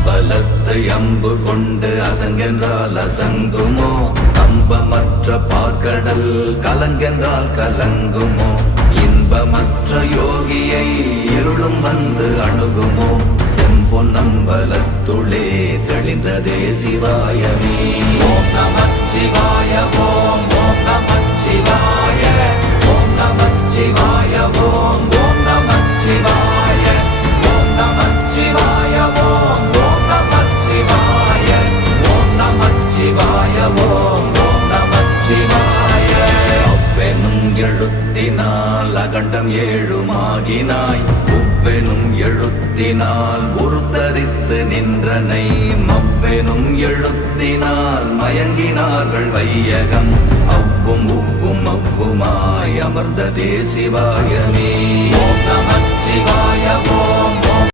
அம்பலத்தை அம்பு கொண்டு அசங்கென்றால் அசங்குமோ கம்பமற்ற பார்க்கடல் கலங்கென்றால் கலங்குமோ இன்பமற்ற யோகியை இருளும் வந்து அணுகுமோ செம்பொன்னம்பலத்துளே தெளிந்ததே சிவாயமே. ஓம் நமச்சிவாய ஓம் ஓம் நமச்சிவாய ஓம் நமச்சிவாய ஓம் ஓம் நமச்சிவாய ஓம் நமச்சிவாய ஓம் ஓம் நமச்சிவாய ஓம் நமச்சிவாய ஓம் ஓம் நமச்சிவாய. அவ்வெனும் எழுத்தினால் அகண்டம் ஏழுமாகினாய் உவ்வெனும் எழுத்தினால் உருத்தரித்து நின்றனை மவ்வெனும் எழுத்தினால் மயங்கினார்கள் வையகம் அவ்வும் உவ்வும் அவ்வுமாய் அமர்ந்ததே சிவாயமே. ஓம் நமச்சிவாய ஓம்